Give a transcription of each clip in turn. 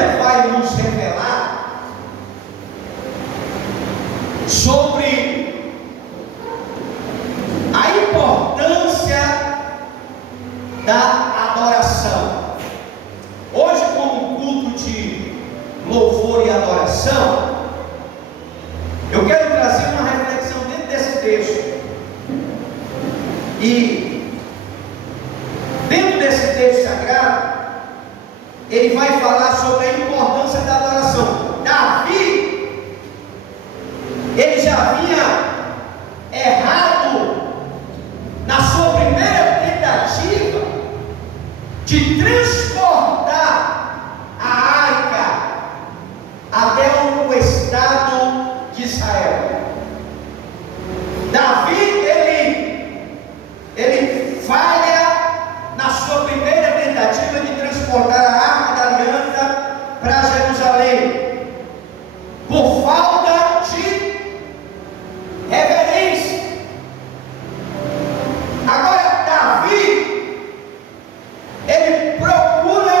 vai nos revelar sobre a importância da adoração. Hoje, como um culto de louvor e adoração, eu quero trazer uma reflexão dentro desse texto. E dentro desse texto sagrado, ele vai falar sobre a importância da adoração. Davi, ele já havia errado na sua primeira tentativa de transportar a arca até o estado de Israel. Davi, ele falha na sua primeira tentativa de transportar a arca da aliança para Jerusalém, por falta de reverência. Agora, Davi, ele procura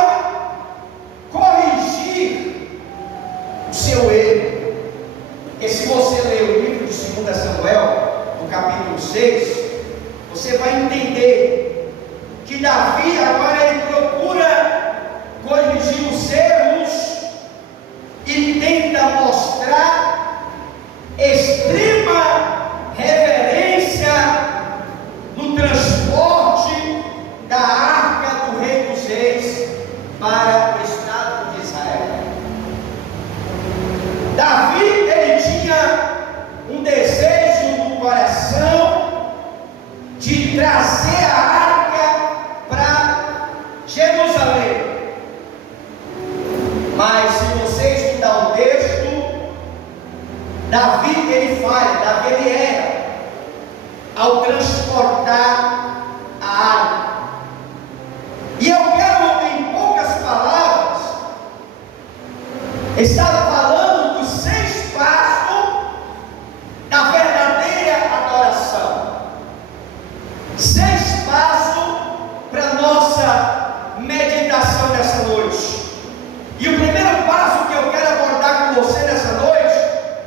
corrigir o seu erro. Porque se você ler o livro de 2 Samuel, no capítulo 6, você vai entender que Davi agora ele procura corrigir os erros e tenta mostrar extrema reverência no transporte da arca do Rei dos Reis para o estado de Israel. Davi, ele tinha um desejo no coração de trazer a arca para Jerusalém. Mas se você estudar o texto, Davi ele falha, Davi ele erra ao transportar a arca. E eu quero, em poucas palavras, estar falando dos 6 passos da verdadeira adoração. 6 passos para nossa meditação nessa noite. E o primeiro passo que eu quero abordar com você nessa noite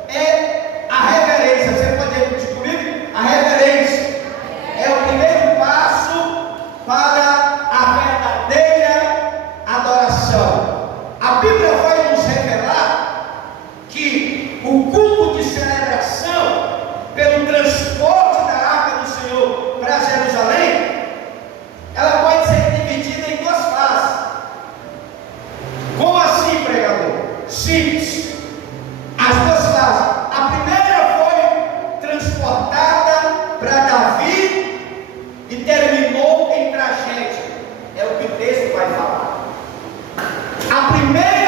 é a reverência. Você pode repetir comigo? A reverência é o primeiro passo para a verdadeira adoração. A Bíblia vai nos revelar que o culto de celebração pelo transporte da arca do Senhor para Jerusalém, ela pode ser dividida em 2 fases. Como assim, pregador? Simples. As 2 fases. A primeira foi transportada para Davi e terminou em tragédia. É o que o texto vai falar. A primeira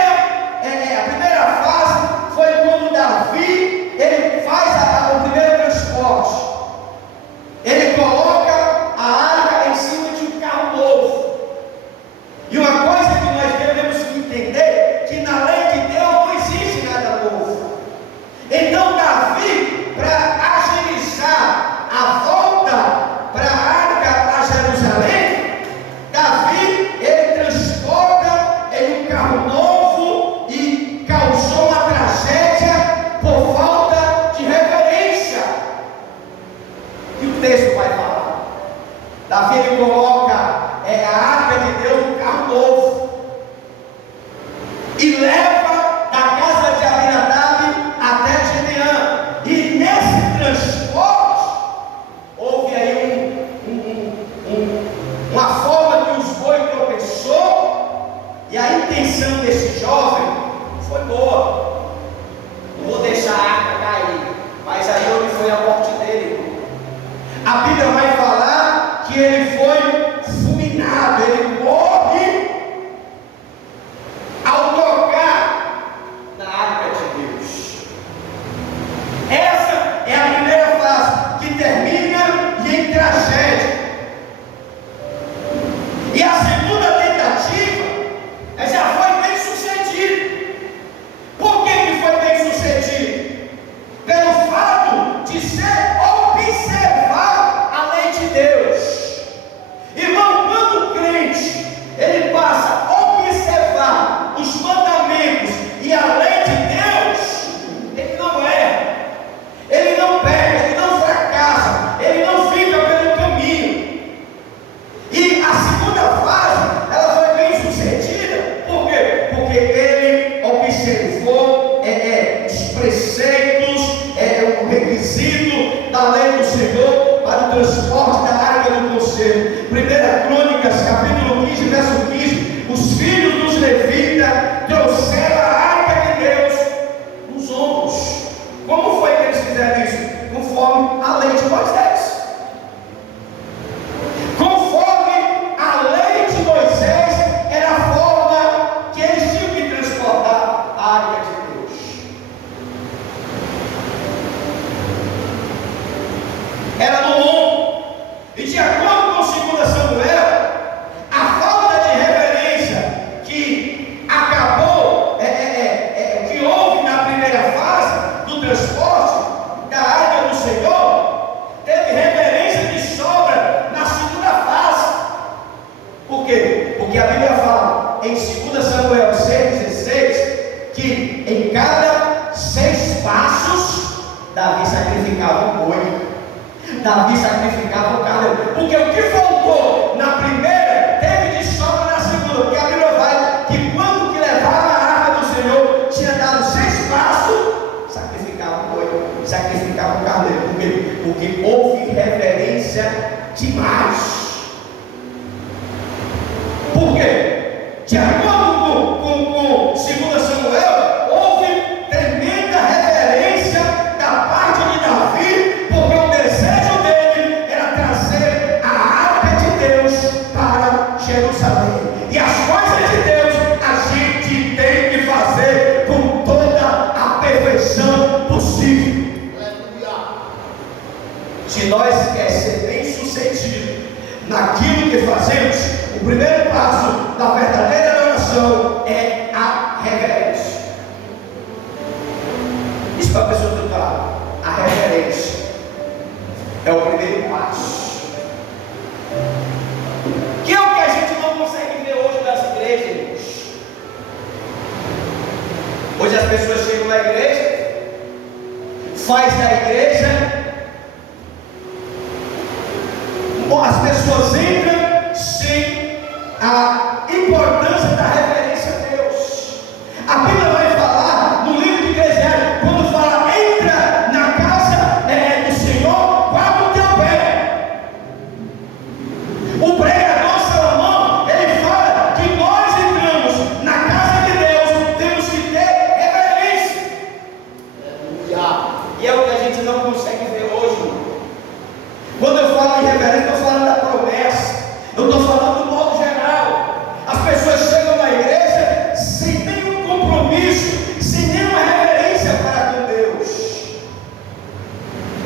fase foi quando Davi ele faz o primeiro transporte. Ele coloca a arca em cima de um carro novo. E uma coisa que nós devemos entender, que na lei de Deus não existe nada novo. Então Davi, para agilizar a volta para a arca a Jerusalém, Davi ele transporta em um carro novo e causou uma tragédia por falta de reverência. E o texto vai falar. Davi ele coloca a arca de Deus no carro novo e leva da casa de Abinadab até Gibeã. E nesse transporte houve aí uma forma que os bois tropeçou, e a intenção desse jovem foi boa. Não vou deixar a arca cair, mas aí onde foi a morte dele? A Bíblia vai falar que ele foi fulminado, ele morre ao tocar na arca de Deus. Essa é a primeira fase, que termina em tragédia. E a segunda tentativa já foi bem sucedida. Por que foi bem sucedida? Davi sacrificava o carneiro. Porque o que faltou na primeira, teve de sobra na segunda. Porque a Bíblia vai que quando que levava a arca do Senhor, tinha dado 6 passos, sacrificava o boi, sacrificava o carneiro. Por quê? Porque houve reverência demais. Por quê? De acordo com 2 Samuel, houve tremenda reverência da parte de Davi, porque o desejo dele era trazer a arca de Deus para Jerusalém. E as coisas de Deus a gente tem que fazer com toda a perfeição possível. Se nós queremos ser bem sucedidos naquilo que fazemos, o primeiro passo da verdadeira adoração é a reverência. Isso para a pessoa do lado. A reverência é o primeiro passo. Que é o que a gente não consegue ver hoje nas igrejas. Hoje as pessoas chegam na igreja, faz da igreja, as pessoas entram sem a importância da reverência a Deus. A Bíblia vai falar no livro de Eclesiastes, quando fala, entra na casa do Senhor, guarda o teu pé. O pregador Salomão, ele fala que nós entramos na casa de Deus, temos que ter reverência. E é o que a gente não consegue ver hoje. Quando eu falo em reverência, eu estou falando da promessa, eu estou falando do modo geral. As pessoas chegam na igreja sem nenhum compromisso, sem nenhuma reverência para com Deus.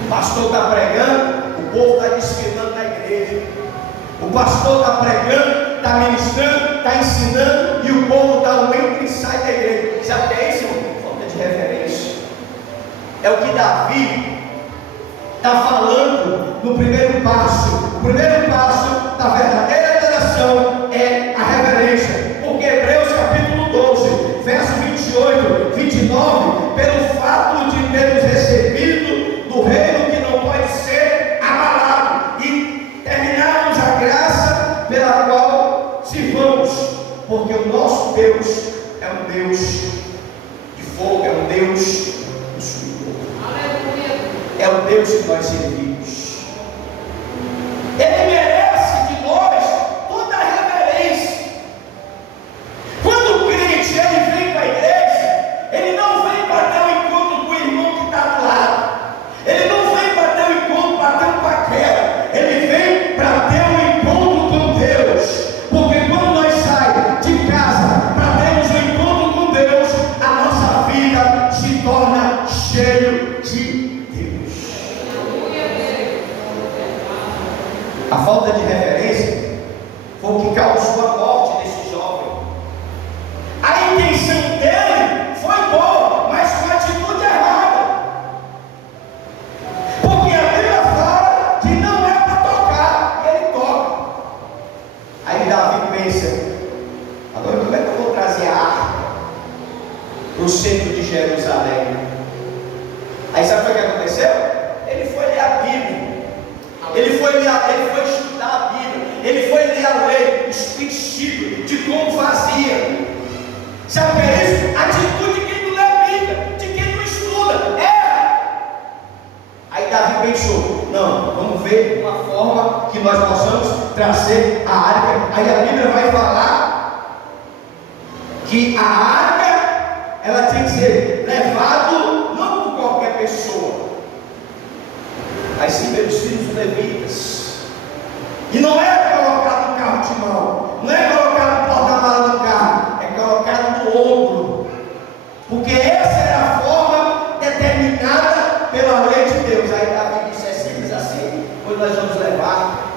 O pastor está pregando, o povo está desfilando na igreja. O pastor está pregando, está ministrando, está ensinando, e o povo está um entra e sai da igreja. Sabe o que é isso? Falta de reverência. É o que Davi está falando no primeiro passo. O primeiro passo da verdadeira adoração é a reverência. Porque Hebreus capítulo 12, verso 28, 29, pelo fato de termos recebido do reino que não pode ser abalado, e terminarmos a graça pela qual sirvamos, porque o nosso Deus é um Deus de fogo, é um Deus é o Deus que nós servimos. Ele merece de nós toda a reverência. Quando o crente ele vem para a igreja, ele não vem para ter um encontro com o irmão que está do lado. Ele não vem para ter um encontro, para ter um paquera. Ele vem para ter um encontro com Deus. Porque quando nós saímos de casa para termos um encontro com Deus, a nossa vida se torna cheia de a falta de reverência foi o que causou a morte desse jovem. A intenção dele foi boa, mas com a atitude errada. Porque a Bíblia fala que não é para tocar, e ele toca. Aí Davi pensa, agora como é que eu vou trazer a arca para o centro de Jerusalém? Aí sabe o que aconteceu? Ele foi ler a Bíblia. Ele foi estudar a Bíblia, ele foi ler a lei, os princípios de como fazia. Sabe o que é isso? Atitude de quem não lê a Bíblia, de quem não estuda. Aí Davi pensou, não, vamos ver uma forma que nós possamos trazer a arca. Aí a Bíblia vai falar que a arca, ela tem que ser levada não por qualquer pessoa, mas sim pelos filhos dos levitas. E não é colocado no carro de mão, não é colocado no porta-mala do carro, é colocado no ombro, porque essa era a forma determinada pela lei de Deus. Aí Davi disse, é simples assim, hoje nós vamos levar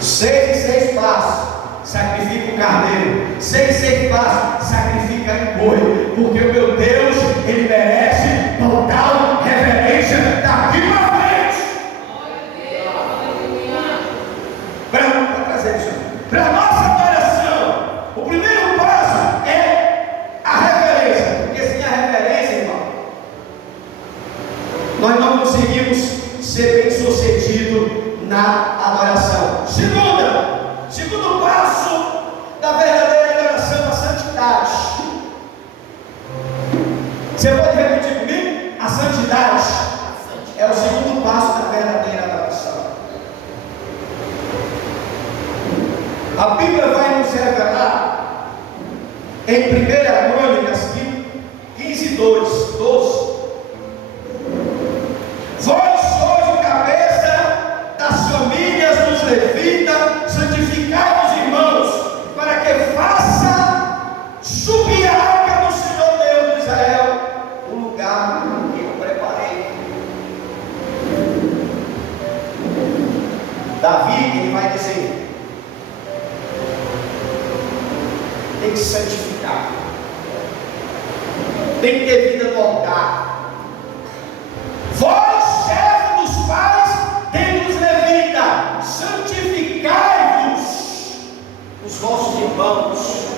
6 em 6 passos, sacrifica o carneiro, 6 em 6 passos, sacrifica o boi, porque o meu Deus, ele merece total reverência daqui para frente. Para a nossa adoração, o primeiro passo é a reverência, porque sem a reverência, irmão, nós não conseguimos ser bem-sucedidos Você pode repetir comigo? A santidade é o segundo passo da verdadeira adoração. A Bíblia vai nos revelar em 1 Crônicas 15:12. Vós sois o cabeça das famílias dos levitas, santificai os irmãos, para que faça subir a arca do Senhor Deus de Israel, o lugar que eu preparei. Davi, ele vai dizer, tem que santificar, tem que ter vida no altar. Vós, servo dos pais, dentre os levitas, santificai-vos os vossos irmãos,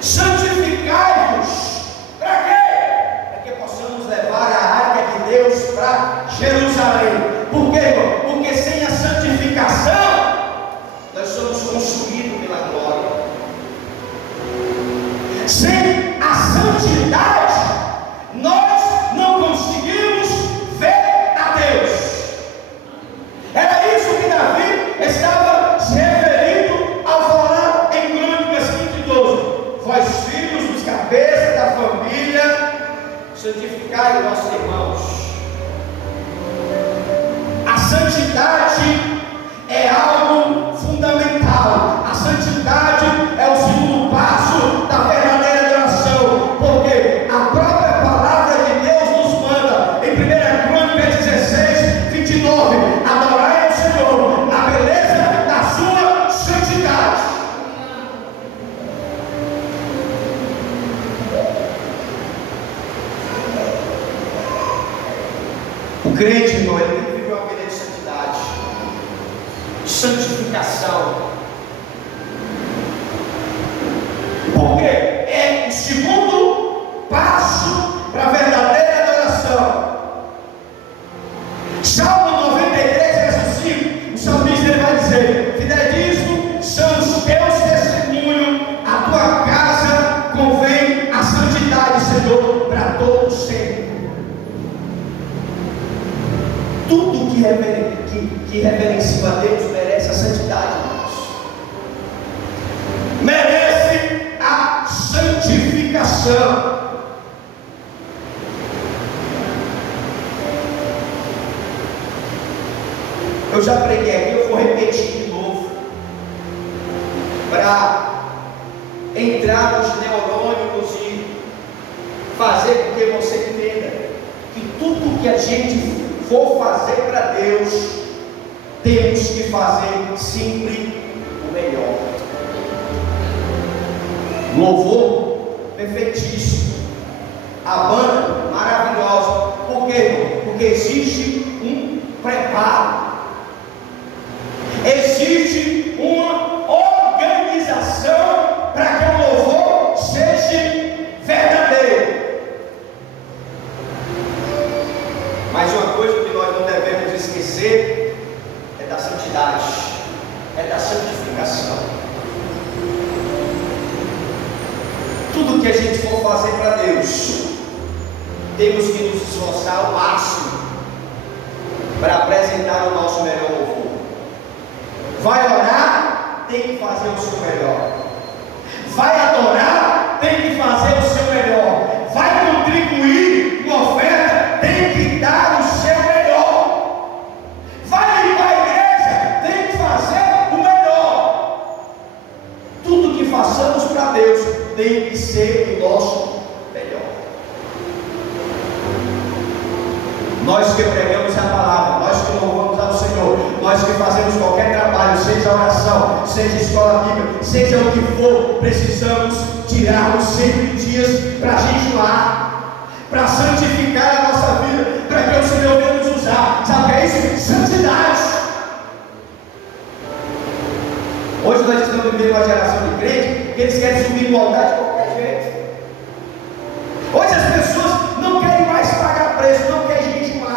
santificai-vos, para quê? Para que possamos levar a arca de Deus para Jerusalém. Por quê, irmão? Porque sem a santificação, nós somos consumidos pela glória. Sem a santidade, nós não conseguimos ver a Deus. Era isso que Davi estava se referindo ao falar em Crônicas 15:12. Vós, filhos dos cabeças da família, santificai os vossos irmãos. A santidade é algo fundamental. A santidade é o segundo passo da verdadeira adoração, porque a própria palavra de Deus nos manda em 1 Crônicas 16:29, adorai ao Senhor na beleza da sua santidade. O crente, irmão, ele tem que viver uma vida de santidade, de santificação. Porque é o segundo passo para a verdadeira adoração. Salmo 93, verso 5, o salmista ele vai dizer: fidedigno são os teus testemunhos, a tua casa convém a santidade, Senhor, para todos sempre. Tudo que reverencia a Deus merece a santidade, irmãos. Merece a santificação. Eu já preguei aqui, eu vou repetir de novo, para entrar nos neurônios e fazer com que você entenda que tudo que a gente for fazer para Deus, temos que fazer sempre o melhor. Louvor perfeitíssimo, a banda maravilhosa. Por quê? Porque existe um preparo, existe uma organização para que o louvor seja verdadeiro. Mas uma coisa que nós não devemos esquecer é da santidade, é da santificação. Tudo que a gente for fazer para Deus, temos que nos esforçar ao máximo para apresentar o nosso melhor louvor. Vai orar, tem que fazer o seu melhor. Vai adorar, tem que fazer o seu melhor. Vai contribuir com a oferta, tem que dar o seu melhor. Vai limpar a igreja, tem que fazer o melhor. Tudo que façamos para Deus tem que ser o nosso melhor. Nós que pregamos a palavra, nós que louvamos ao Senhor, nós que fazemos qualquer trabalho, seja oração, seja escola bíblica, seja o que for, precisamos tirarmos sempre dias para jejuar, para santificar a nossa vida, para que o Senhor venha nos usar. Sabe o que é isso? Santidade. Hoje nós estamos vivendo uma geração de crentes que eles querem subir no altar de qualquer jeito. Hoje as pessoas não querem mais pagar preço, não querem jejuar.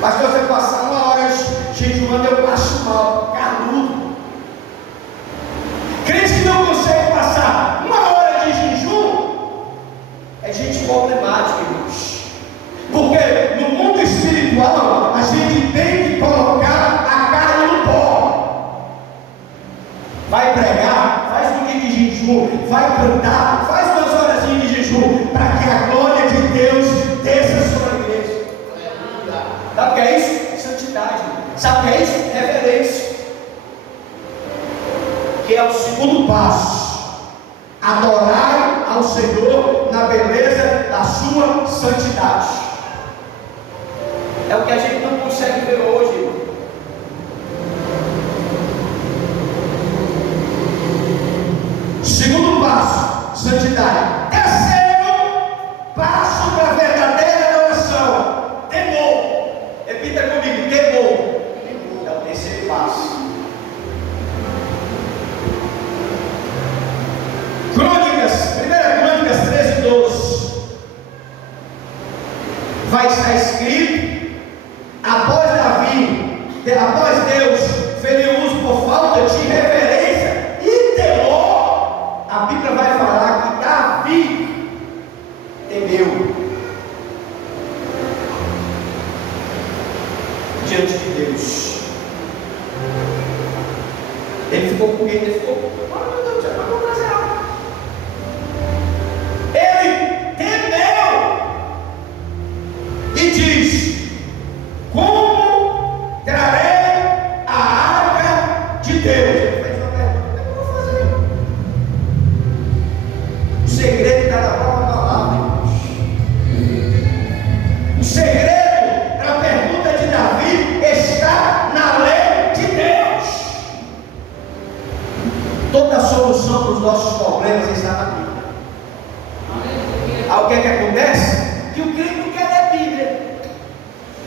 Pastor, você passar uma hora jejuando, eu passo mal, carnudo. Crente que não consegue passar uma hora de jejum, é passo: adorai ao Senhor na beleza da sua santidade. É o que a gente não consegue ver hoje, irmão. Segundo passo, santidade. Terceiro passo para a verdadeira adoração: temor. Repita comigo: temor. É o terceiro passo. Primeira Crônicas 13:12. Vai estar escrito: após Deus feriu-os por falta de reverência e temor, a Bíblia vai falar que Davi temeu diante de Deus. Ele ficou com medo, ele ficou: oh meu Deus, já está acontecendo. Ele temeu e diz: como trarei a arca de Deus? Ele fez uma pergunta: o que eu vou fazer? O segredo está na própria palavra, irmãos. O segredo para a pergunta de Davi está na lei de Deus. Toda a solução para os nossos problemas está na Bíblia. O que é que acontece? Que o crente não quer ler Bíblia.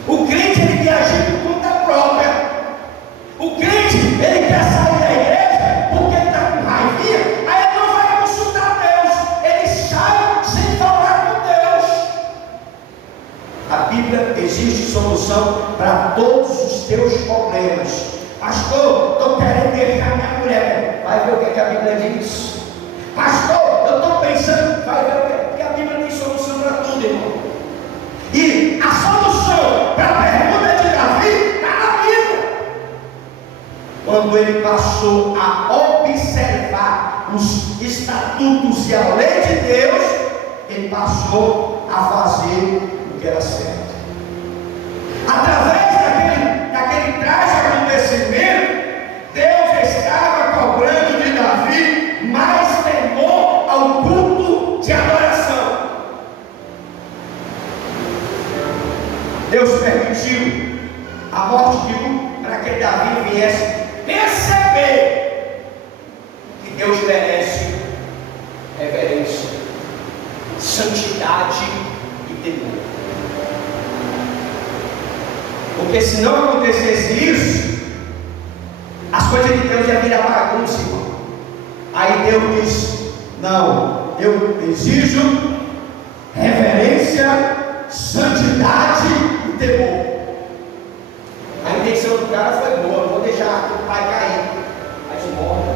O crente, ele quer agir por conta própria. O crente, ele quer sair da igreja porque ele está com raivinha, aí ele não vai consultar Deus, ele sai sem falar com Deus. A Bíblia exige solução para todos os teus problemas. Pastor, estou querendo deixar minha mulher. Vai ver o que a Bíblia diz. Pastor, eu estou pensando. Vai ver o que, porque a Bíblia tem solução para tudo, irmão. E a solução para a pergunta de Davi está na Bíblia. Quando ele passou a observar os estatutos e a lei de Deus, ele passou a fazer o que era certo. Através daquele trágico acontecimento, Deus estava cobrando de Davi mais temor ao culto de adoração. Deus permitiu a morte de um para que Davi viesse perceber que Deus merece reverência, santidade e temor. Porque se não acontecesse isso, as coisas de Deus iam virar bagunça, irmão. Aí Deus diz: não, eu exijo reverência, santidade e temor. A intenção do cara foi boa: não vou deixar o pai cair, mas morre.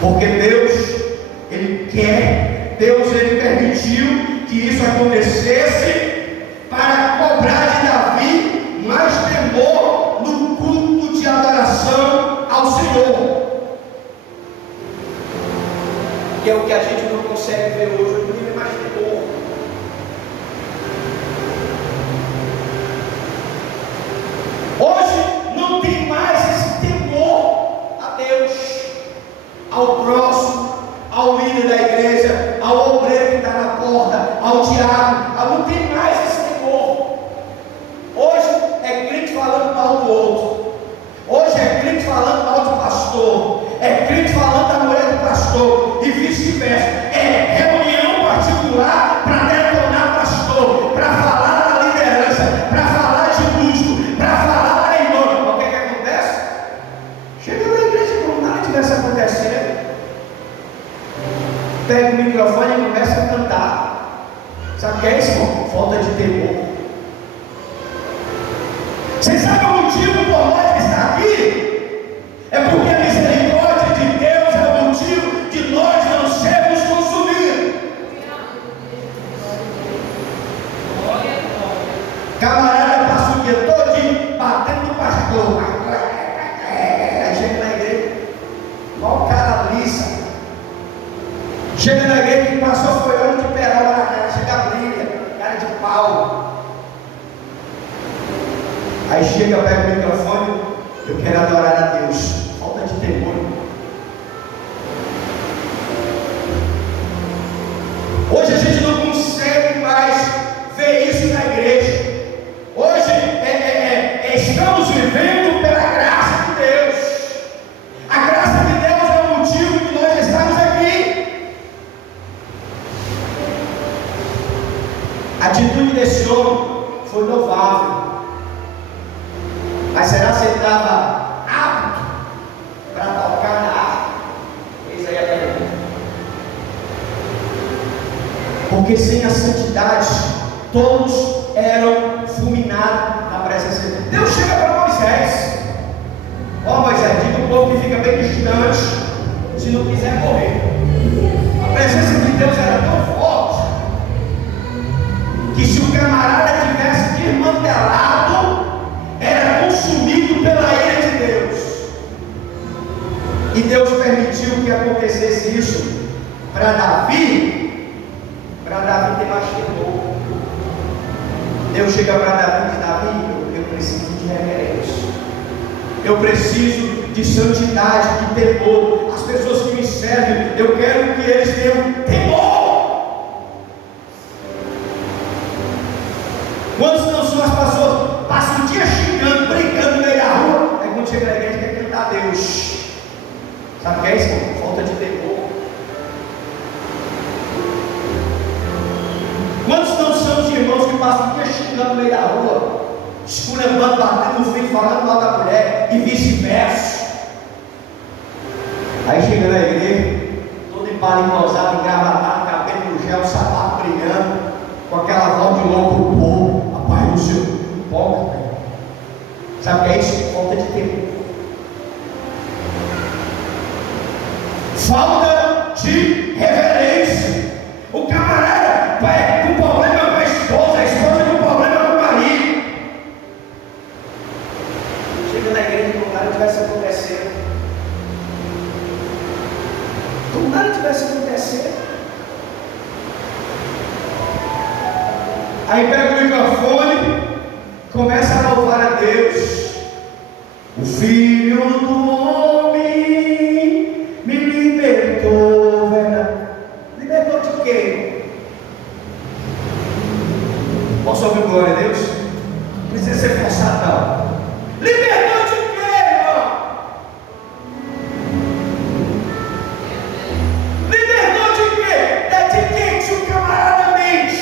Porque Deus, Ele quer, Deus, Ele permitiu que isso acontecesse para cobrar de Davi mais temor no culto de adoração ao Senhor. Que é o que a gente não consegue ver hoje. O nível mais temor. Hoje não tem mais esse temor a Deus, ao próximo, ao líder da igreja, ao obreiro que está na porta, ao diabo. Não tem mais esse temor. Hoje é crente falando mal do outro. Hoje é crente falando mal do pastor. É crente falando da mulher do pastor. E vice-versa. É reunião particular para detonar pastor, para falar da liderança, para falar de busto, para falar da irmã. O que acontece? Chega na igreja como nada tivesse acontecendo. Pega o microfone e começa a cantar. Sabe o que é isso, irmão? Falta de temor. Você sabe o motivo por nós que está aqui? É porque a misericórdia de Deus é o motivo de nós não sermos consumidos. Camarada passa o dia todo batendo no pastor. Aí chega na igreja, igual cara lisa. Chega na igreja que passou foi olho de perola na cara, chega a brilha, cara de pau. Aí chega, pega o microfone: eu quero adorar a Deus. Falta de temor. Hoje a gente não consegue mais ver isso na igreja. Hoje estamos vivendo pela graça de Deus. A graça de Deus é o motivo de nós estarmos aqui. A atitude desse homem foi louvável. Mas será que ele estava apto para tocar na harpa? Eis aí a pergunta. Porque sem a santidade, todos eram fulminados na presença de Deus. Deus chega para Moisés: ó Moisés, diga o povo que fica bem distante, se não quiser morrer. A presença de Deus era tão forte que se o camarada tivesse desmantelado, era consumido pela ira de Deus. E Deus permitiu que acontecesse isso para Davi ter mais temor. Deus chega para Davi e diz: Davi, eu preciso de reverência, eu preciso de santidade, de temor. As pessoas que me servem, eu quero que eles tenham temor. Quantos não são as pessoas passam o dia xingando, brincando no meio da rua, aí quando chega na igreja quer cantar a Deus? Sabe o que é isso? Falta de temor. Quantos não são os irmãos que passam o dia xingando no meio da rua, esculhambando, batendo no filho, falando mal da mulher e vice-versa? Aí chega na igreja, todo empalimbosado, engravatado, cabelo no gel, sapato brilhando, com aquela voz de louco, povo, rapaz do Senhor, empolga, velho. Sabe o que é isso? Falta de tempo. Falta de reverência. O camarada vai com problema com a esposa com problema com o marido. Chega na igreja como nada tivesse acontecendo. Como nada tivesse acontecendo. Aí pega o microfone, começa a louvar a Deus. O Filho do Homem me libertou, verdade? Libertou de quê? Posso ouvir glória a Deus? Não precisa ser forçadão. Libertou de quê, irmão? Libertou de quê? De quem que o camarada mente?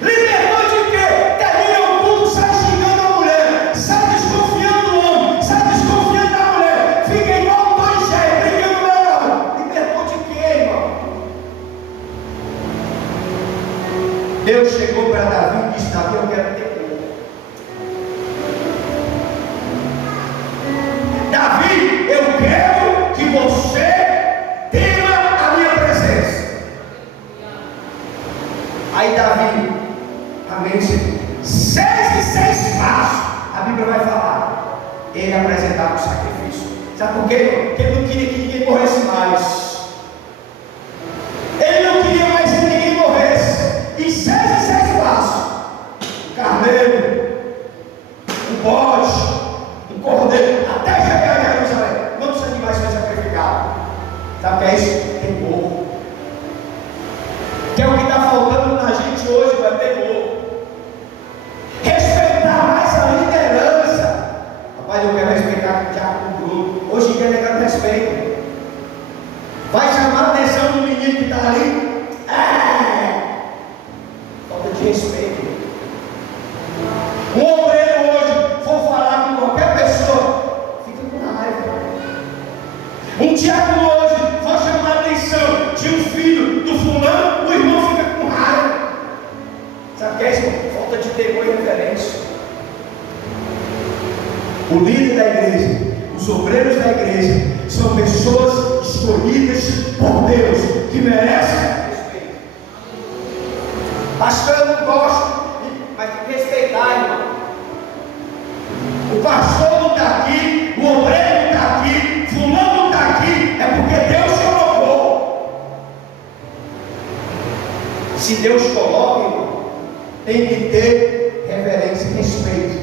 Libertou de quê? Termina o culto, sai xingando a mulher, sai desconfiando do homem, sai desconfiando da mulher, fica igual um dois cheios, brigando no meio da rua. Libertou de quê, irmão? Deus chegou para Davi e disse: Davi, eu quero ter temor. Davi, eu quero que você tema a minha presença. Aí Davi, amém, Senhor, 6 passos, a Bíblia vai falar, ele apresentava o sacrifício. Sabe por quê? Porque ele não queria que ninguém morresse mais. Ele não queria mais que ninguém morresse. E 6 passos, um carneiro, um bode, um cordeiro, até chegar a Jerusalém. Quantos animais foi sacrificado? Sabe o que é isso? Temor. Que é o que está faltando na gente hoje, é temor. Respeitar mais a liderança. Rapaz, eu quero respeitar o Diácono Bruno. Hoje em dia ele não respeito. Vai chamar a atenção do menino que está ali. Falta de respeito. Um obreiro hoje for falar com qualquer pessoa, fica com raiva. Um diácono hoje for chamar a atenção de um filho do fulano, o irmão fica com raiva. Sabe o que é isso? Falta de temor e reverência. O líder da igreja, os obreiros da igreja, são pessoas escolhidas por Deus, que merecem respeito. Pastor, eu não gosto, mas tem que respeitar, irmão. O pastor não está aqui, o obreiro não está aqui, fulano não está aqui, é porque Deus colocou. Se Deus coloca, irmão, tem que ter reverência e respeito.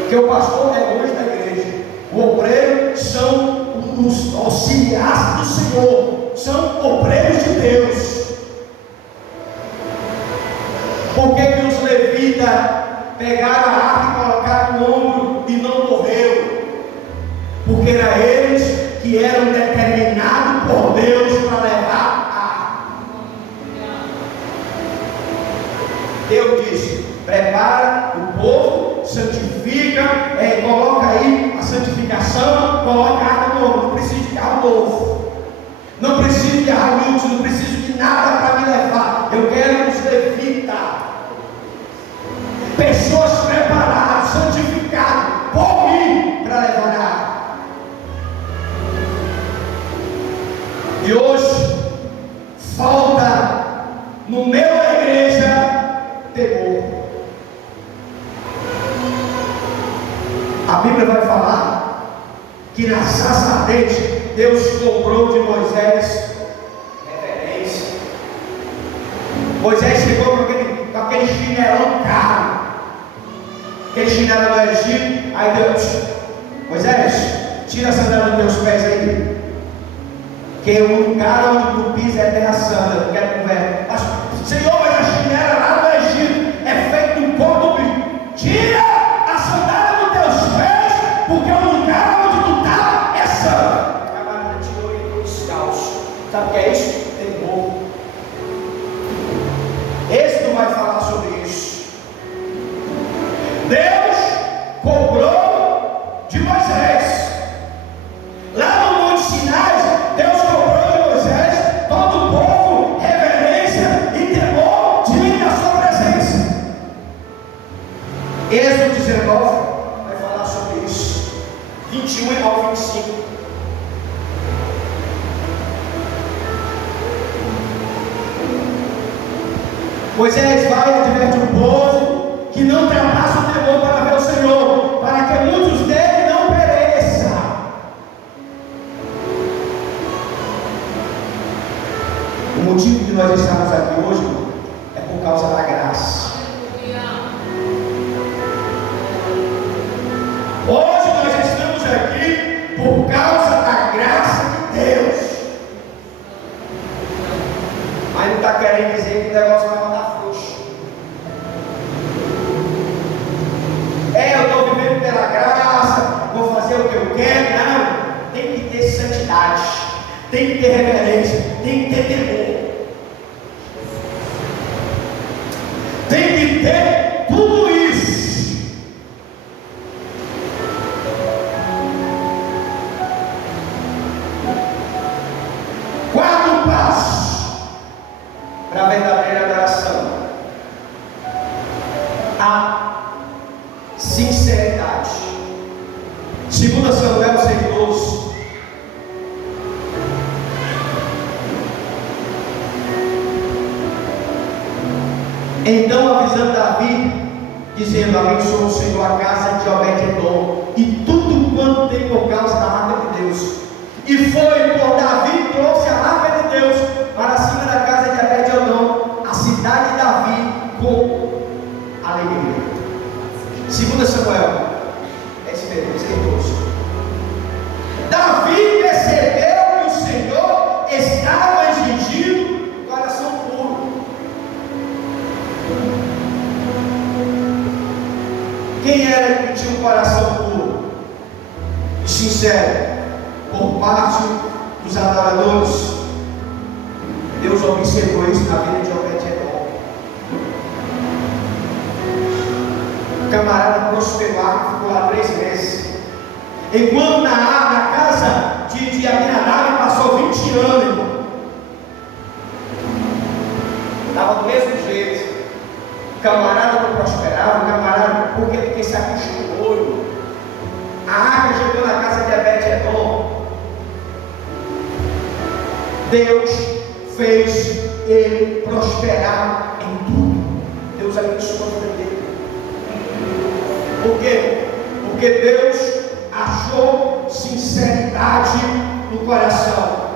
Porque o pastor é o anjo da igreja, o obreiro são os auxiliares do Senhor, são obreiros de de Deus. Por que que os levitas pegaram a arca e colocaram no ombro e não morreu? Porque eram eles que eram determinados por Deus para levar a arca. Deus disse: prepara o povo, santifica, coloca aí a santificação, coloca a arca no ombro. Não precisa de carro novo, não preciso de arrulhos, não preciso de nada para me levar. Eu quero os levitas, pessoas preparadas, santificadas por mim para levar a arca. E hoje falta no meio da igreja temor. A Bíblia vai falar que na sarça ardente Deus cobrou de Moisés reverência. Moisés chegou com aquele chinelão caro, aquele chinelo do Egito. Aí Deus: Moisés, tira a sandália dos teus pés aí, que o lugar onde tu pisa é terra santa. Eu não quero conversa. Mas, Senhor, mas a chinela lá do Egito é feita de um couro do bicho. Tira a sandália dos teus pés, porque o lugar onde tu está é santo. A camarada tirou e entrou descalço. Sabe o que é isso? Temor. Êxodo vai falar sobre isso. Deus cobrou de Moisés. Lá no Monte Sinai, Deus cobrou de Moisés, todo o povo, reverência e temor diante da sua presença. Êxodo 19 vai falar sobre isso, 21 ao 25. Moisés vai e adverte o povo que não ultrapassa o temor para ver o Senhor, para que muitos dele não pereçam. O motivo de nós estarmos aqui hoje é por causa da graça. Hoje nós estamos aqui por causa da graça de Deus. Mas não está querendo dizer que o negócio vai mandar frouxo. Eu estou vivendo pela graça, vou fazer o que eu quero. Não, tem que ter santidade, tem que ter reverência, tem que ter temor. Tem que ter tudo isso. Quarto passo para a verdadeira adoração: a sinceridade. 2 Samuel 6:12. Então avisando Davi, dizendo: abençoa o Senhor a casa de Obed-edom e tudo quanto tem por causa da arca de Deus. E foi por Davi trouxe a arca de Deus para cima da casa de Obed-edom, a cidade de Davi, com alegria. 2 Samuel, esse mesmo, 6:12. Davi percebeu que o Senhor estava exigindo o coração puro. Quem era que tinha um coração puro e sincero por parte dos adoradores? Deus observou isso na vida de Obed-edom. O camarada prosperou, ficou lá 3 meses. Enquanto na casa de Aminadab passou 20 anos, irmão. Estava do mesmo jeito. O camarada não prosperava, o camarada, porque se acostumou, irmão. A arca chegou na casa de Obed-edom. Deus fez ele prosperar em tudo. Deus abençoou a vida dele. Por quê? Porque Deus achou sinceridade no coração.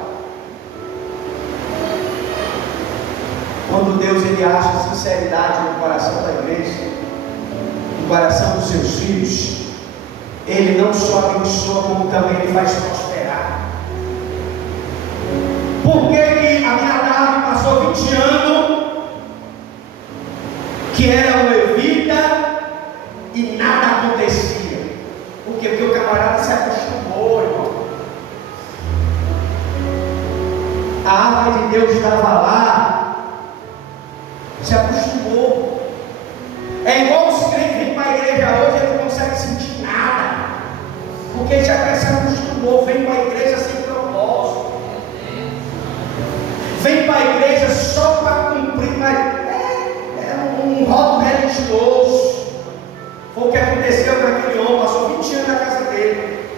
Quando Deus ele acha sinceridade no coração da igreja, no coração dos seus filhos, Ele não só abençoa, como também Ele faz prosperar. Por que Aminadab corintiano, que era um levita, e nada acontecia. Por quê? Porque o camarada se acostumou, irmão. A arma de Deus estava lá, se acostumou. É igual os crentes vêm para a igreja hoje, ele não consegue sentir nada, porque já se acostumou. Vem para a igreja sem propósito, vem para a igreja só para cumprir, mas é um rótulo religioso. Foi o que aconteceu com aquele homem, passou 20 anos na casa dele.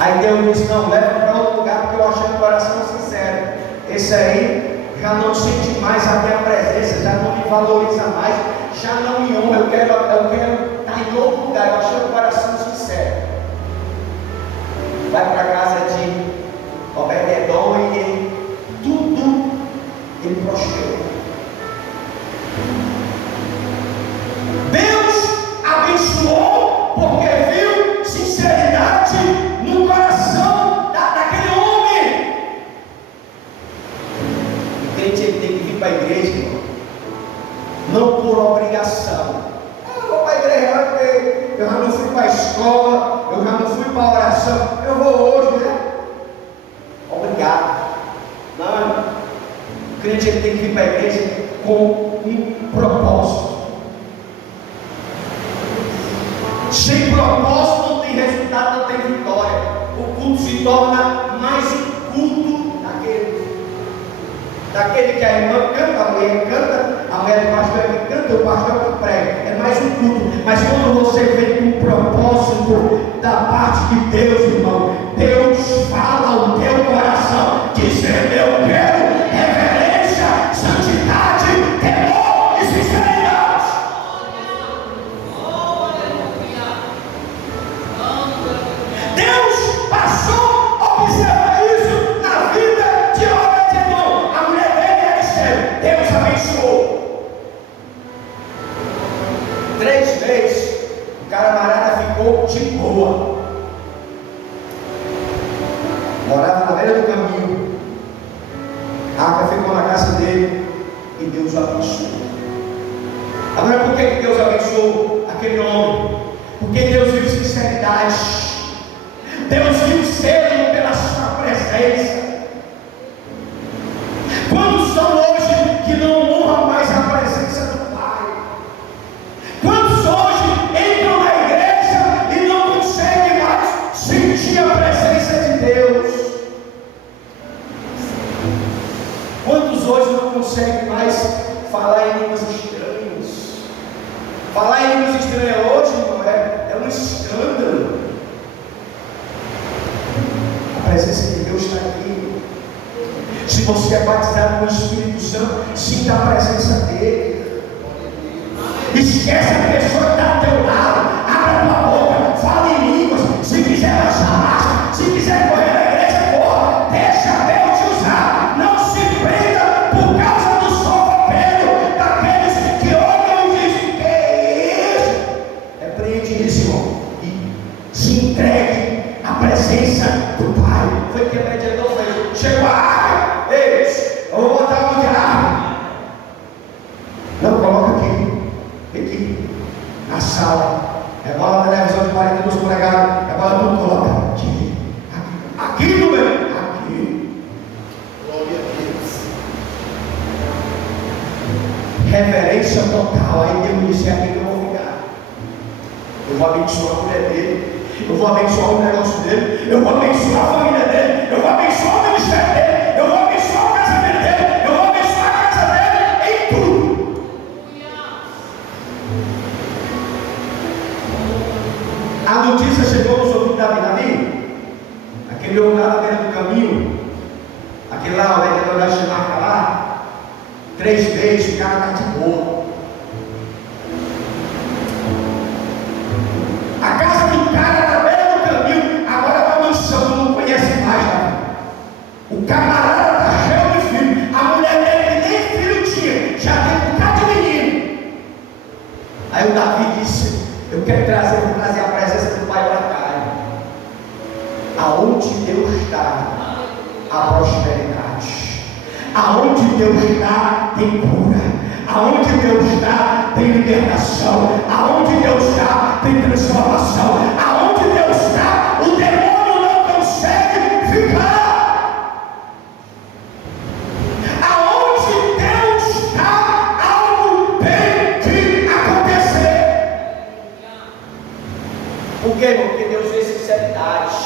Aí Deus disse: não, leva para outro lugar, porque eu achei o coração sincero. Esse aí já não sente mais a minha presença, já não me valoriza mais, já não me honra. Eu quero estar em outro lugar. Eu achei o coração sincero. Vai para a casa de Obed-Edom e ele prosperou. Deus abençoou porque viu sinceridade no coração daquele homem. O crente ele tem que vir para a igreja, irmão, não por obrigação. Eu vou para a igreja porque eu já não fui para a escola, eu já não fui para a oração, eu vou hoje, né? Obrigado. Não, o crente ele tem que vir para a igreja com um propósito. Sem propósito não tem resultado, não tem vitória. O culto se torna mais um culto daquele que a irmã canta, a mulher canta, a mulher do pastor que canta, o pastor que prega. É mais um culto. Mas quando você vem com um propósito da parte de Deus, irmão, Deus fala ao teu coração, dizendo: eu quero reverência, santidade, temor e sinceridade. Deus passou a observar isso na vida de Obed-Edom. A mulher dele era estéril. Deus abençoou. 3 vezes o camarada ficou de boa. Morava na beira do caminho. A arca ficou na casa dele e Deus o abençoou. Agora, por que Deus abençoou aquele homem? Porque Deus viu sinceridade. Deus viu selo pela sua presença. Quantos são hoje que não honram mais a presença do Pai? Quantos hoje entram na igreja e não conseguem mais sentir a presença de Deus? Quantos hoje não conseguem mais falar em línguas estranhas? Falar em línguas estranhas hoje, não é um escândalo. A presença de Deus está aqui. Se você é batizado com o Espírito Santo, sinta a presença dele. Esquece a pessoa que está ao teu lado. Abra a tua boca, fala em línguas. Se quiser baixar a marcha, se quiser correr na igreja, corra. Deixa Deus te usar. Não se prenda por causa do sofrimento daqueles que olham e dizem: que é isso? Repreende isso, irmão, e se entregue à presença do Pai. Foi o que Obed-Edom fez. Chegou a água. Ei, eu vou botar uma de água. Não, coloca aqui na sala. É bola na televisão de 42 polegadas. É bola tudo, coloca aqui no meio. Aqui. Glória a Deus. Reverência total. Aí Deus disse: é aqui que eu vou ficar. Eu vou abençoar a mulher dele. Eu vou abençoar o negócio dele. Eu vou abençoar a família dele. Eu vou abençoar o ministério dele. Eu vou abençoar o casamento dele. Eu vou abençoar a casa dele em tudo. A notícia chegou nos ouvidos de Davi. Aquele homem lá na beira do caminho. Aquele lá, o vendedor da Chimarca lá. 3 vezes o cara está de boa. A casa do cara na beira do caminho, agora é uma mansão, tu não conhece mais, né? O camarada está cheio de filho, a mulher dele nem filho tinha, já tem um bocado de menino. Aí o Davi disse: eu quero trazer a presença do Pai para cá. Aonde Deus está, a prosperidade. Aonde Deus está, tem cura. Aonde Deus está, tem libertação. Aonde Deus está, tem transformação. Aonde Deus está, o demônio não consegue ficar. Aonde Deus está, algo tem que acontecer. Por quê, irmão? Porque Deus vê sinceridade.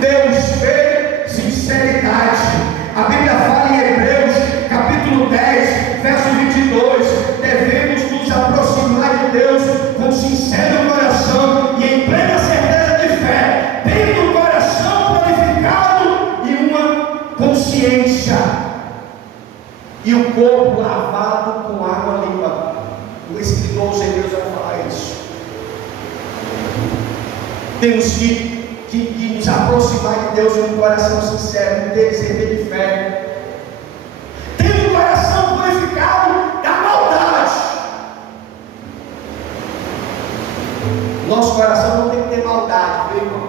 Deus vê sinceridade. A Bíblia fala em Hebreus, capítulo 10, verso 22, devemos nos aproximar de Deus com sincero coração e em plena certeza de fé, tendo o coração purificado e uma consciência, e o corpo lavado com água limpa. O escritor aos Hebreus vai falar isso. Temos que nos aproximar de Deus com um coração sincero, com desejo de fé, tendo o coração purificado da maldade. Nosso coração não tem que ter maldade, viu, irmão?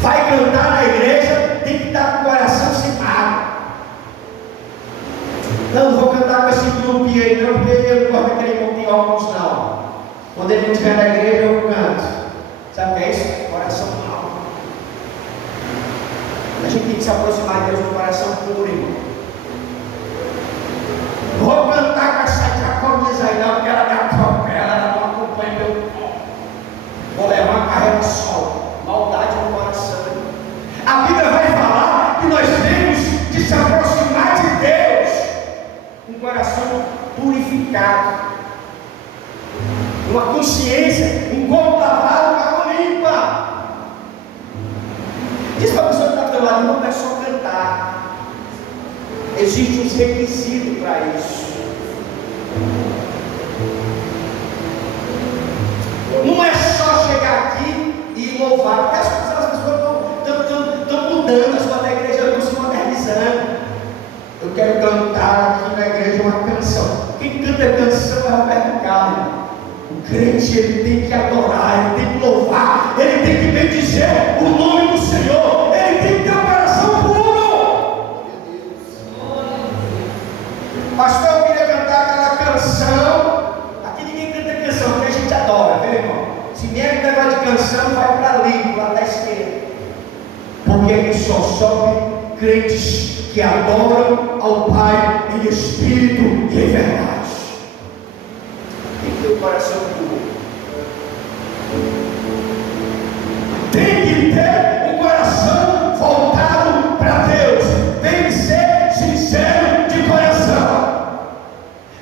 Vai cantar na igreja, tem que estar com o coração sem mágoa. Não vou cantar com esse grupinho aí, não, porque eu não gosto daquele irmão que tem óculos, não. Quando ele não estiver na igreja, eu canto. Sabe o que é isso? Coração mau. A gente tem que se aproximar de Deus com o coração puro, irmão. Vou cantar com essa diaconisa aí, não, porque ela me atropela, ela não acompanha meu corpo. Vou levar uma carreira só. Maldade no coração, irmão. A Bíblia vai falar que nós temos de se aproximar de Deus com o coração purificado, uma consciência, um corpo lavado, água limpa. Diz para a pessoa que está do teu lado, não é só cantar. Existem uns requisitos para isso. Não é só chegar aqui e louvar, porque as pessoas estão mudando, as pessoas da igreja estão se modernizando. Eu quero cantar aqui na igreja uma canção. Quem canta canção é Roberto Carlos. O crente, ele tem que adorar, ele tem que louvar, ele tem que bendizer o nome do Senhor, ele tem que ter um coração puro. Pastor, eu queria cantar aquela canção. Aqui ninguém canta canção, porque a gente adora, viu, irmão? Se vier um negócio de canção, vai para ali, lá da esquerda. Porque aqui só sobe crentes que adoram ao Pai em espírito e em verdade. Tem que ter o coração puro. Tem que ter um coração voltado para Deus. Tem que ser sincero de coração.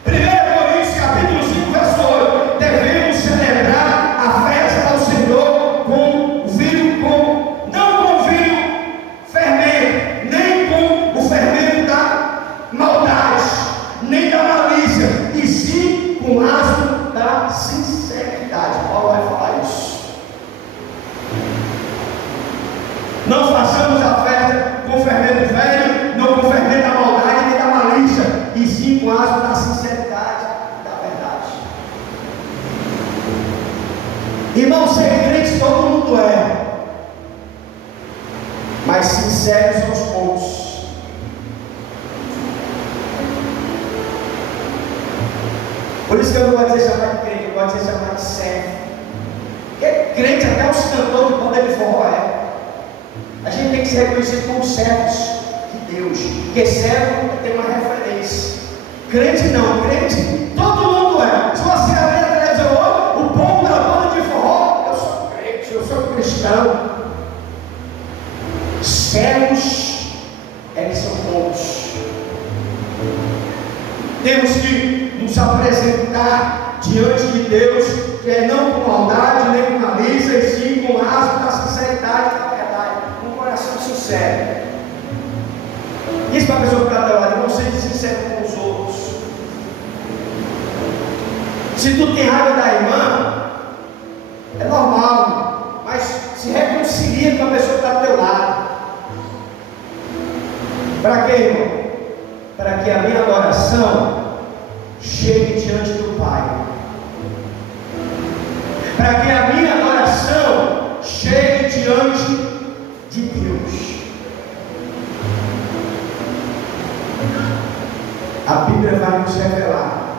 1 Coríntios capítulo 5, verso 8. Devemos celebrar a festa ao Senhor com vinho, não com vinho fermento, nem com o fermento da maldade, nem da malícia, e sim com o asno da sinceridade. Paulo vai falar isso. Não façamos a festa com fermento velho, não com fermento da maldade nem da malícia, e sim com o asno da sinceridade, da verdade. Irmão, ser crente todo mundo é, mas sinceros são os poucos. Por isso que eu não gosto de ser chamado de crente, eu gosto de ser chamado de servo. Porque crente, até os cantores de banda de forró é. A gente tem que ser reconhecido como servos de Deus, porque servo tem uma referência. Crente não, crente todo mundo é. Se você abrir a televisão hoje, o povo da banda de forró, eu sou crente, eu sou cristão. Servos é que são poucos. Temos que nos apresentar diante de Deus, não com maldade, nem com malícia, e sim com asno da sinceridade, da verdade, com um coração sincero. Diz para a pessoa que está ao teu lado, não seja sincero com os outros. Se tu tem raiva da irmã, é normal, mas se reconcilia com a pessoa que está ao teu lado. Para quê, irmão? Para que a minha adoração chegue diante do Pai. Para que a minha adoração chegue diante de Deus. Bíblia vai nos revelar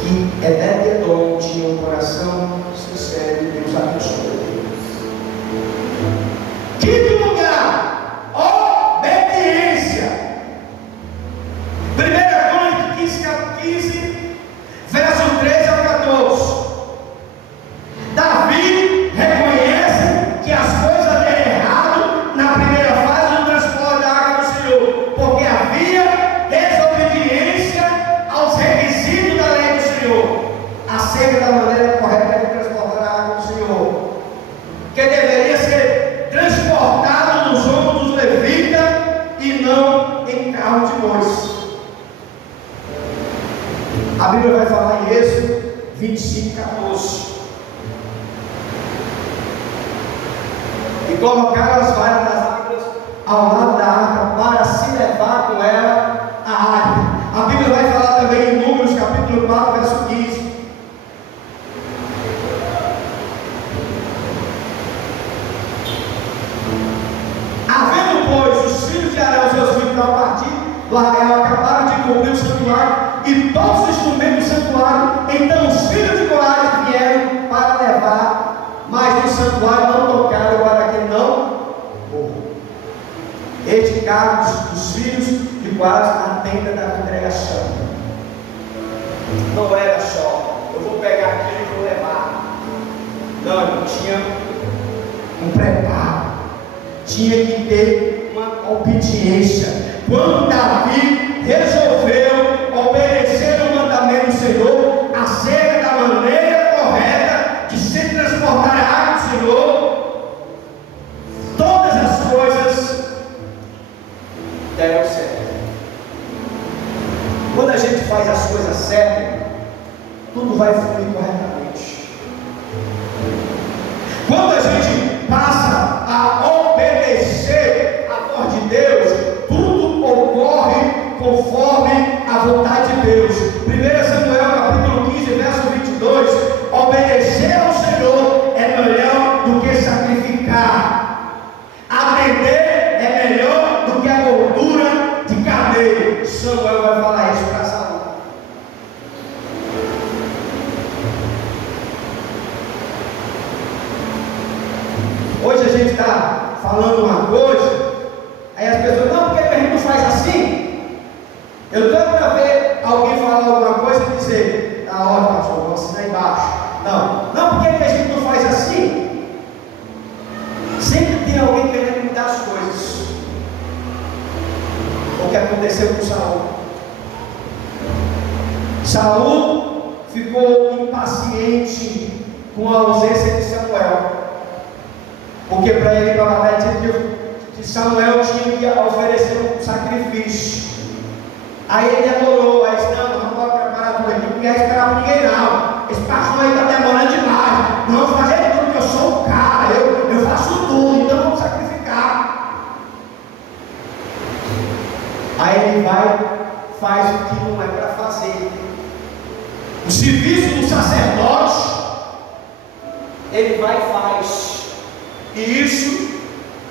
que Obed-Edom tinha um coração sincero e Deus abençoou. Quinto lugar, obediência. 1 Crônicas 15, verso 13 ao 14. Davi reconhece que as coisas deram errado na primeira fase do transporte da água do Senhor, porque havia desobediência aos requisitos da lei do Senhor, acerca da maneira correta de transportar a água do Senhor, que deveria ser transportado nos ombros dos levitas e não em carro de bois. A Bíblia vai falar em Êxodo 25, 14. E colocaram as varas das águas ao lado da arca para se levar com ela a arca. A Bíblia vai falar também em Números capítulo 4, verso 15. Havendo, pois, os filhos de Arão, seus filhos, ao partir do arraial, acabaram de cumprir o santuário e todos os instrumentos do santuário, então os filhos de Coate vieram para levar, mas no santuário não tocaram para que não morram. Este cargo dos filhos de Coate na tenda da congregação. Não era só, eu vou pegar aquilo e vou levar. Não, tinha um preparo, tinha que ter uma obediência. Quando Davi resolveu obedecer o mandamento do Senhor acerca da maneira correta de se transportar a água do Senhor, todas as coisas deram certo. Quando a gente faz as coisas certas, tudo vai fluir corretamente. Quando a gente passa a obedecer a voz de Deus, tudo ocorre conforme a vontade de Deus. 1 Samuel capítulo 15, verso 22. Obedecer ao Senhor é melhor do que sacrificar. Atender é melhor do que a gordura de carneiro. Samuel vai falar isso para Saul. Hoje a gente está falando uma coisa, aí as pessoas, não, por que a gente não faz assim? Eu estou para ver alguém falar alguma coisa e dizer, tá ótimo, pastor, vou assinar embaixo. Não, por que a gente não faz assim? Sempre tem alguém querendo mudar as coisas. O que aconteceu com Saul? Saul ficou impaciente com a ausência de Samuel, porque para ele, para a verdade, Samuel tinha que oferecer um sacrifício. Aí ele adorou, aí disse, não pode preparar tudo aqui, não quer esperar por ninguém não. Esse pastor aí está demorando demais. Não, vou fazer tudo, porque eu sou o cara, eu faço tudo, então vamos sacrificar. Aí ele vai, faz o que não é para fazer. O serviço do sacerdote, ele vai e faz. E isso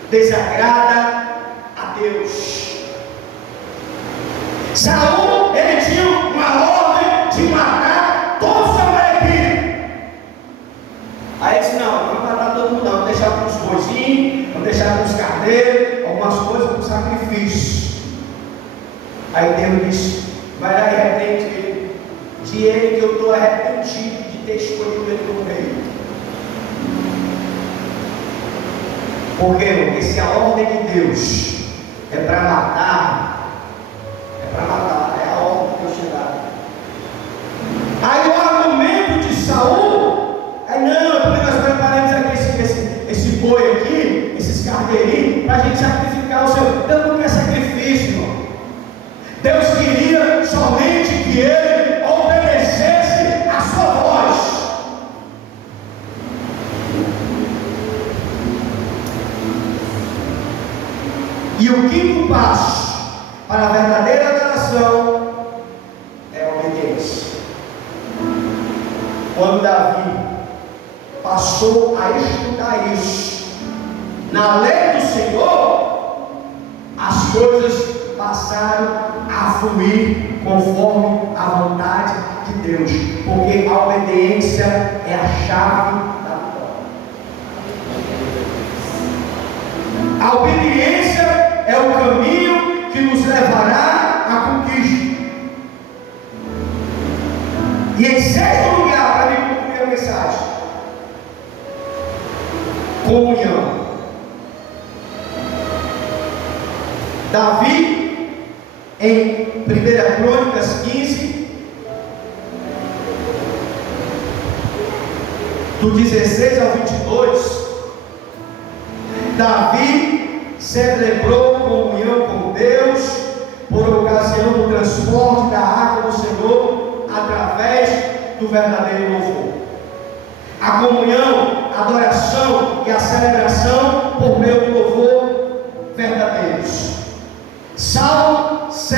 desagrada a Deus. Saul, ele tinha uma ordem de matar todos os amalequitas. Aí ele disse, não vamos matar todo mundo não, vamos deixar para os boizinhos, vamos deixar para os carneiros, algumas coisas para o sacrifício. Aí Deus disse, vai lá e arrepende ele, de ele que eu estou arrependido de ter escolhido ele como rei. Por quê? Porque se a ordem de Deus é para matar, é a ordem que Deus te dá. Aí o argumento de Saul é, não, porque nós preparamos aqui esse boi aqui, esses carneirinhos, para a gente sacrificar o Senhor. Deus não quer sacrifício, irmão. Deus queria somente que ele obedecesse a sua voz. E o quinto passo para a verdadeira adoração é a obediência. Quando Davi passou a estudar isso na lei do Senhor, as coisas passaram a fluir conforme a vontade de Deus, porque a obediência é a chave da vitória. A obediência é o caminho que nos levará à conquista. E em sexto lugar, para mim concluir a mensagem, comunhão. Davi, em 1 Crônicas 15, do 16 ao 22, Davi celebrou comunhão com Deus por ocasião do transporte da arca do Senhor através do verdadeiro louvor. A comunhão, a adoração e a celebração por meio do louvor verdadeiros. Salmo 100,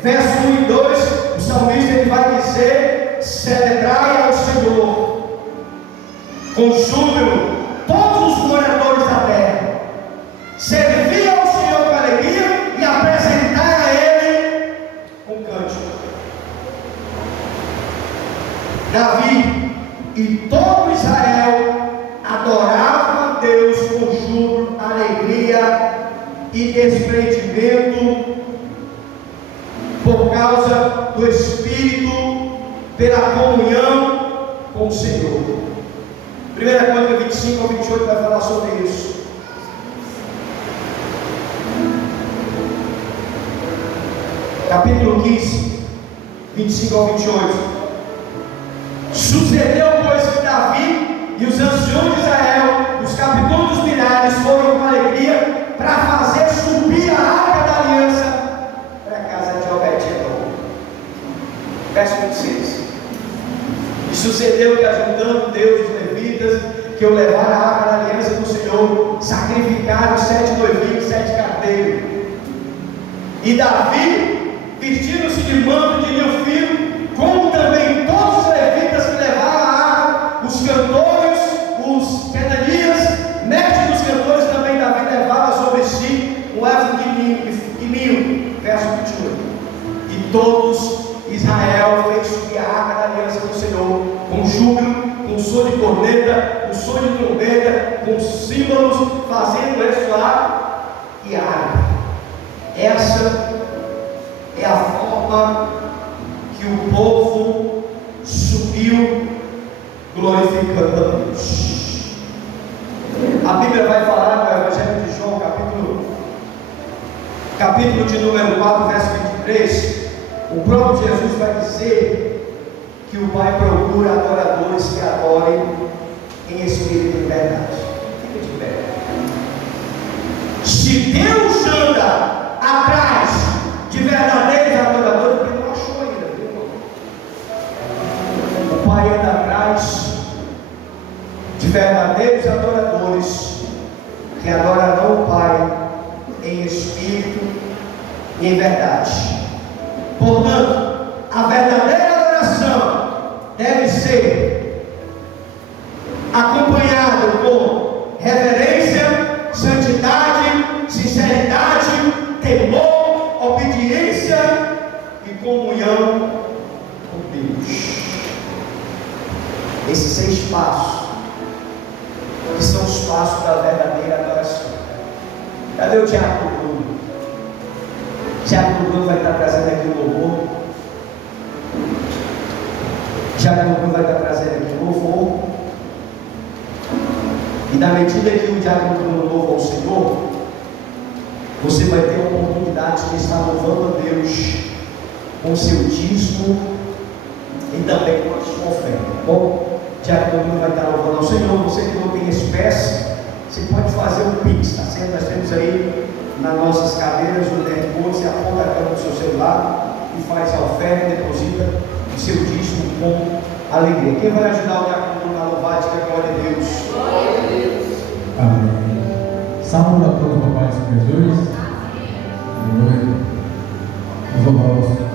verso 1 e 2, o salmista ele vai dizer: celebrai ao Senhor com júbilo todos os moradores da terra, servi ao Senhor com alegria e apresentai a Ele com cântico. Davi e todo Israel adoravam a Deus com júbilo, alegria e desprendimento por causa do Espírito, pela comunhão com o Senhor. 1 Crônicas 25 ao 28 vai falar sobre isso. Capítulo 15, 25 ao 28. Sucedeu, pois, que Davi e os anciões de Israel, os capitães dos milhares, foram com alegria para fazer subir a arca da aliança para a casa de Obed-Edom. Verso 26. E sucedeu que, ajuntando Deus os levitas, que eu levaram a arca da aliança do Senhor, sacrificaram 7 novilhos, 7 cardeiros. E Davi, vestindo-se de manto de linho fino, como também todos os levitas que levaram a arca, os cantores, os cananias, mestre dos cantores também, Davi levava sobre si um éfode de linho. Verso 28. E todos Israel fez subir a arca da aliança do Senhor com júbilo, com som de corneta, com som de trombeta, com símbolos, fazendo ressoar e arca. Essa é a forma que o povo subiu glorificando a Deus. A Bíblia vai falar no Evangelho de João, capítulo de número 4, verso 23. O próprio Jesus vai dizer que o Pai procura adoradores que adorem em espírito e verdade. Fica de pé. Se Deus anda atrás de verdadeiros adoradores, porque não achou ainda, viu? O Pai anda atrás de verdadeiros adoradores que adorarão o Pai em espírito e em verdade. Portanto, a verdadeira adoração deve ser acompanhada por reverência, santidade, sinceridade, temor, obediência e comunhão com Deus. Esses 6 passos, que são os passos da verdadeira adoração. Cadê o Tiago Bruno? Tiago Bruno vai estar trazendo aqui o louvor. Tiago Bruno vai estar trazendo aqui o louvor. E na medida que o Tiago Bruno louva ao Senhor, você vai ter a oportunidade de estar louvando a Deus com o seu dízimo e também com a sua oferta. Bom, Tiago Bruno vai estar louvando ao Senhor. Você que não tem espécie, você pode fazer um Pix, tá certo? Nós temos aí nas nossas cadeiras o netbook, você aponta a câmera do seu celular e faz a oferta e deposita o seu dízimo com alegria. Quem vai ajudar o diácono a louvar, diga glória a Deus. Glória a Deus. Amém. Salve a todos, papai e Jesus. Vamos louvar o Senhor.